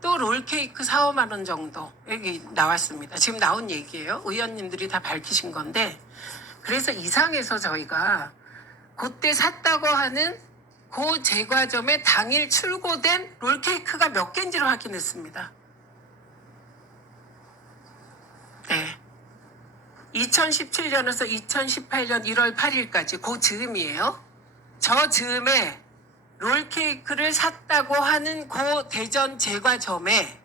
또 롤케이크 4, 5만 원 정도 여기 나왔습니다. 지금 나온 얘기예요. 의원님들이 다 밝히신 건데 그래서 이상해서 저희가 그때 샀다고 하는 그 제과점에 당일 출고된 롤케이크가 몇 개인지를 확인했습니다. 네. 2017년에서 2018년 1월 8일까지 그 즈음이에요. 저 즈음에 롤케이크를 샀다고 하는 그 대전 제과점에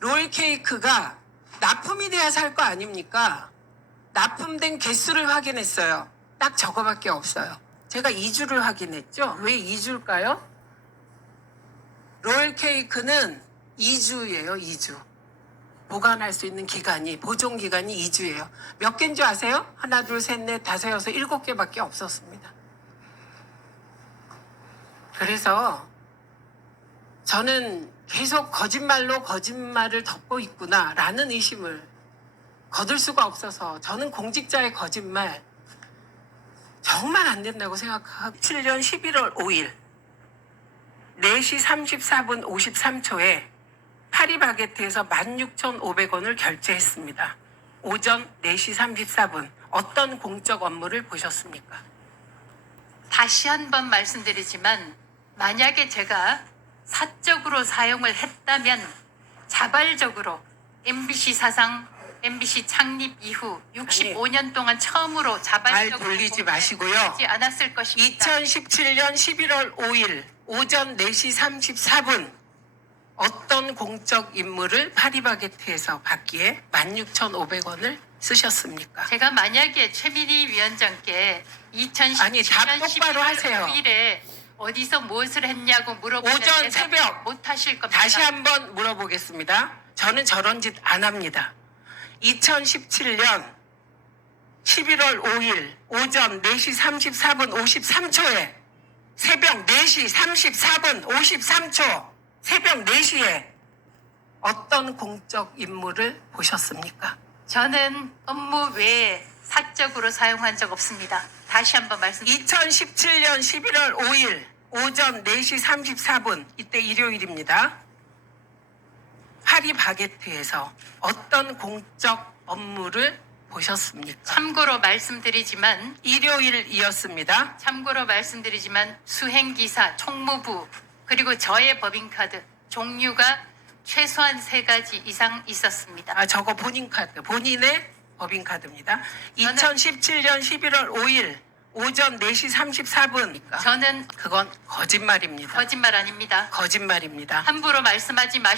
롤케이크가 납품이 돼야 살 거 아닙니까? 납품된 개수를 확인했어요. 딱 저거밖에 없어요. 제가 2주를 확인했죠. 왜 2주일까요? 롤케이크는 2주예요, 2주. 보관할 수 있는 기간이, 보존 기간이 2주예요. 몇 개인 줄 아세요? 하나, 둘, 셋, 넷, 다섯, 여섯, 일곱 개밖에 없었습니다. 그래서 저는 계속 거짓말로 거짓말을 덮고 있구나라는 의심을 거둘 수가 없어서 저는 공직자의 거짓말 정말 안 된다고 생각하고 7년 11월 5일 4시 34분 53초에 파리바게트에서 16,500원을 결제했습니다. 오전 4시 34분 어떤 공적 업무를 보셨습니까? 다시 한 번 말씀드리지만 만약에 제가 사적으로 사용을 했다면 자발적으로 MBC 사상 MBC 창립 이후 65년 동안 처음으로 자발적으로 말 돌리지 마시고요. 않았을 것입니다. 2017년 11월 5일 오전 4시 34분 어떤 공적 임무를 파리바게트에서 받기에 16,500원을 쓰셨습니까? 제가 만약에 최민희 위원장께 2017년 아니, 답 똑바로 11월 하세요. 5일에 어디서 무엇을 했냐고 물어보면 오전 새벽 못 하실 겁니다. 다시 한번 물어보겠습니다. 저는 저런 짓 안 합니다. 2017년 11월 5일 오전 4시 34분 53초에 새벽 4시 34분 53초 새벽 4시에 어떤 공적 임무를 보셨습니까? 저는 업무 외에 사적으로 사용한 적 없습니다. 다시 한번 말씀드립니다. 2017년 11월 5일 오전 4시 34분 이때 일요일입니다. 파리 바게트에서 어떤 공적 업무를 보셨습니까? 참고로 말씀드리지만 일요일이었습니다. 참고로 말씀드리지만 수행기사, 총무부 그리고 저의 법인카드 종류가 최소한 세 가지 이상 있었습니다. 아 저거 본인 카드, 본인의 법인 카드입니다. 저는- 2017년 11월 5일 오전 4시 34분. 저는 그건 거짓말입니다. 거짓말 아닙니다. 거짓말입니다. 함부로 말씀하지 마시.